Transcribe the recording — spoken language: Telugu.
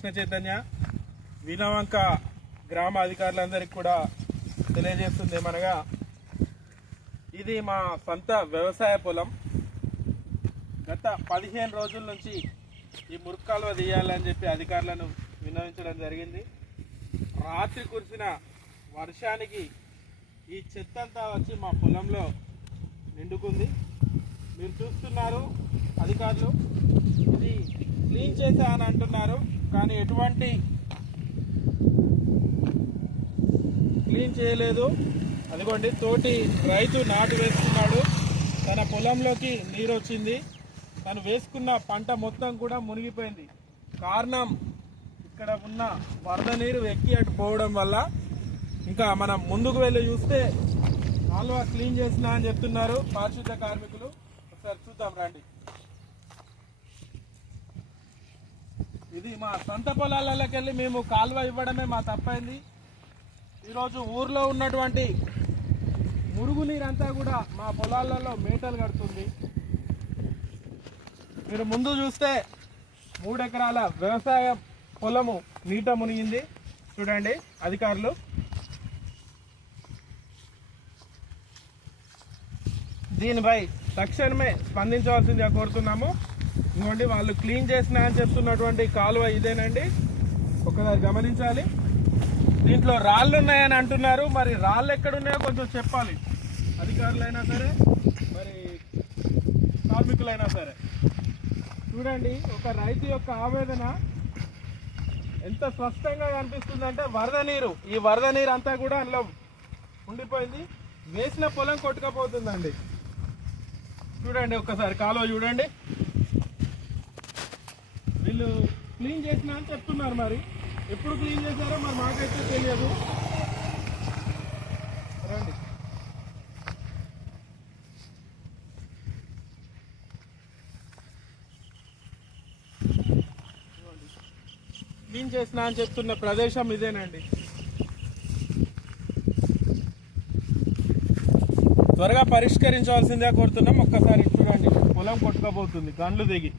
కృష్ణ చైతన్య వీణవంక గ్రామ అధికారులందరికీ కూడా తెలియజేస్తుంది ఏమనగా, ఇది మా సొంత వ్యవసాయ పొలం. గత 15 రోజుల నుంచి ఈ మురుగు కాలువ తీయాలని చెప్పి అధికారులను విన్నవించడం జరిగింది. రాత్రి కురిసిన వర్షానికి ఈ చెత్త అంతా వచ్చి మా పొలంలో నిండుకుంది. మీరు చూస్తున్నారు, అధికారులు ఇది క్లీన్ చేశా అని అంటున్నారు, కానీ ఎటువంటి క్లీన్ చేయలేదు. అదిగోండి, తోటి రైతు నాటు వేసుకున్నాడు, తన పొలంలోకి నీరు వచ్చింది, తను వేసుకున్న పంట మొత్తం కూడా మునిగిపోయింది. కారణం ఇక్కడ ఉన్న వరద నీరు ఎక్కి అటు పోవడం వల్ల. ఇంకా మనం ముందుకు వెళ్ళి చూస్తే కాలువ క్లీన్ చేసినా అని చెప్తున్నారు పారిశుద్ధ కార్మికులు. ఒకసారి చూద్దాం రండి. ఇది మా సొంత పొలాలకి వెళ్ళి మేము కాలువ ఇవ్వడమే మా తప్పైంది. ఈరోజు ఊర్లో ఉన్నటువంటి మురుగునీరంతా కూడా మా పొలాలలో మేటలు కడుతుంది. మీరు ముందు చూస్తే 3 ఎకరాల వ్యవసాయ పొలము నీట మునిగింది. చూడండి అధికారులు, దీనిపై తక్షణమే స్పందించవలసిందిగా కోరుతున్నాము. ఇంకోండి, వాళ్ళు క్లీన్ చేసినా అని చెప్తున్నటువంటి కాలువ ఇదేనండి, ఒకసారి గమనించాలి. దీంట్లో రాళ్ళు ఉన్నాయని అంటున్నారు, మరి రాళ్ళు ఎక్కడున్నాయో కొంచెం చెప్పాలి అధికారులైనా సరే, మరి కార్మికులైనా సరే. చూడండి, ఒక రైతు యొక్క ఆవేదన ఎంత స్పష్టంగా కనిపిస్తుందంటే, ఈ వరద నీరు అంతా కూడా అందులో ఉండిపోయింది, వేసిన పొలం కొట్టుకపోతుందండి. చూడండి ఒక్కసారి కాలువ చూడండి. వీళ్ళు క్లీన్ చేసినా అని చెప్తున్నారు, మరి ఎప్పుడు క్లీన్ చేశారో మరి మాకైతే తెలియదు. రండి, క్లీన్ చేసినా అని చెప్తున్న ప్రదేశం ఇదేనండి. త్వరగా పరిష్కరించవలసిందే కోరుతున్నాం. ఒక్కసారి చూడండి, పొలం కొట్టుకోబోతుంది, గండ్లు దిగి.